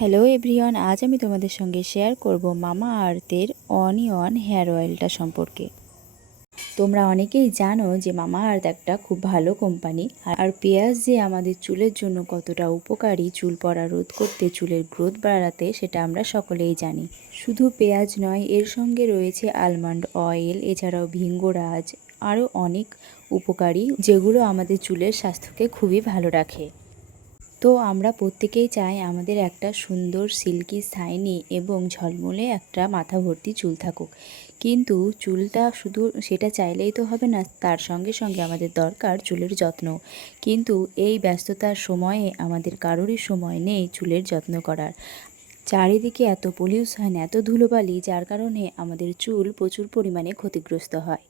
Hello everyone, আজ আমি তোমাদের সঙ্গে শেয়ার করব মামা আর্থের অনিয়ন হেয়ার অয়েলটা সম্পর্কে। তোমরা অনেকেই জানো যে মামা আর্থ একটা খুব ভালো কোম্পানি। আর পেঁয়াজ যে আমাদের চুলের জন্য কতটা উপকারী, চুল পড়া রোধ করতে, চুলের গ্রোথ বাড়াতে, সেটা আমরা সকলেই জানি। শুধু পেঁয়াজ নয়, এর সঙ্গে রয়েছে আলমন্ড অয়েল, এছাড়াও ভিঙ্গরাজ, আরও অনেক উপকারী, যেগুলো আমাদের চুলের স্বাস্থ্যকে খুবই ভালো রাখে। তো আমরা প্রত্যেকেই চাই আমাদের একটা সুন্দর সিল্কি শাইনি এবং ঝলমলে একটা মাথা ভর্তি চুল থাকুক, কিন্তু চুলটা শুধু সেটা চাইলেই তো হবে না, তার সঙ্গে সঙ্গে আমাদের দরকার চুলের যত্ন। কিন্তু এই ব্যস্ততার সময়ে আমাদের কারোরই সময় নেই চুলের যত্ন করার। চারিদিকে এত পলিউশন, এত ধুলোবালি, যার কারণে আমাদের চুল প্রচুর পরিমাণে ক্ষতিগ্রস্ত হয়।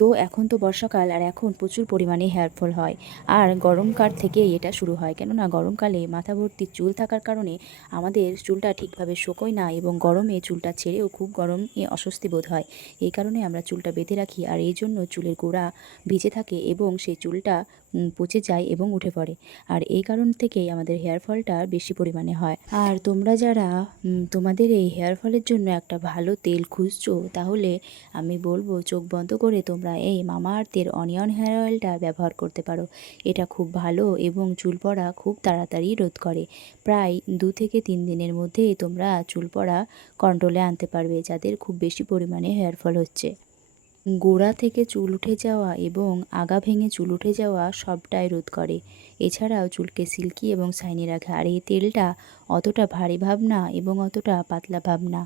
তো এখন তো বর্ষাকাল, আর এখন প্রচুর পরিমাণে হেয়ারফল হয়, আর গরমকাল থেকেই এটা শুরু হয়। কেননা গরমকালে মাথা ভর্তি চুল থাকার কারণে আমাদের চুলটা ঠিকভাবে শোকোয় না, এবং গরমে চুলটা ছেড়েও খুব গরমে অস্বস্তি বোধ হয়। এই কারণে আমরা চুলটা বেঁধে রাখি, আর এই জন্য চুলের গোড়া ভিজে থাকে এবং সেই চুলটা পচে যায় এবং উঠে পড়ে। আর এই কারণ থেকেই আমাদের হেয়ারফলটা বেশি পরিমাণে হয়। আর তোমরা যারা তোমাদের এই হেয়ারফলের জন্য একটা ভালো তেল খুঁজছো, তাহলে আমি বলবো চোখ বন্ধ করে তোমরা এই মামা আর্থের অনিয়ন হেয়ার অয়েলটা ব্যবহার করতে পারো। এটা খুব ভালো এবং চুল পড়া খুব তাড়াতাড়ি রোধ করে। প্রায় 2 থেকে 3 দিনের মধ্যেই তোমরা চুল পড়া কন্ট্রোলে আনতে পারবে, যাদের খুব বেশি পরিমাণে হেয়ারফল হচ্ছে। গোড়া থেকে চুল উঠে যাওয়া এবং আগা ভেঙে চুল উঠে যাওয়া সবটাই রোধ করে। এছাড়াও চুলকে সিল্কি এবং শাইনি রাখে। আর এই তেলটা অতটা ভারী ভাব না এবং অতটা পাতলা ভাব না।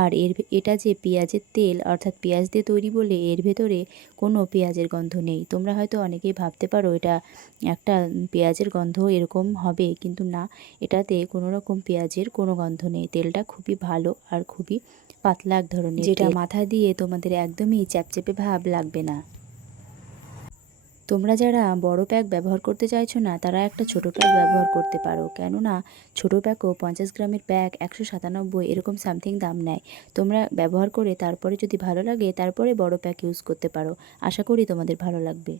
আর এটা যে পেঁয়াজের তেল, অর্থাৎ পেঁয়াজ দিয়ে তৈরি বলে এর ভেতরে কোনো পেঁয়াজের গন্ধ নেই। তোমরা হয়তো অনেকেই ভাবতে পারো এটা একটা পেঁয়াজের গন্ধ এরকম হবে, কিন্তু না, এটাতে কোনো রকম পেঁয়াজের কোনো গন্ধ নেই। তেলটা খুবই ভালো আর খুবই পাতলা এক ধরনের, যেটা মাথা দিয়ে তোমাদের একদমই চ্যাপচ্যাপে ভাব লাগবে না। তোমরা যারা বড় প্যাক ব্যবহার করতে চাইছো না, তারা একটা ছোট প্যাক ব্যবহার করতে পারো। কেননা ছোট প্যাকও 50 গ্রামের প্যাক 197 এরকম সামথিং দাম নেয়। তোমরা ব্যবহার করে তারপরে যদি ভালো লাগে, তারপরে বড় প্যাক ইউজ করতে পারো। আশা করি তোমাদের ভালো লাগবে।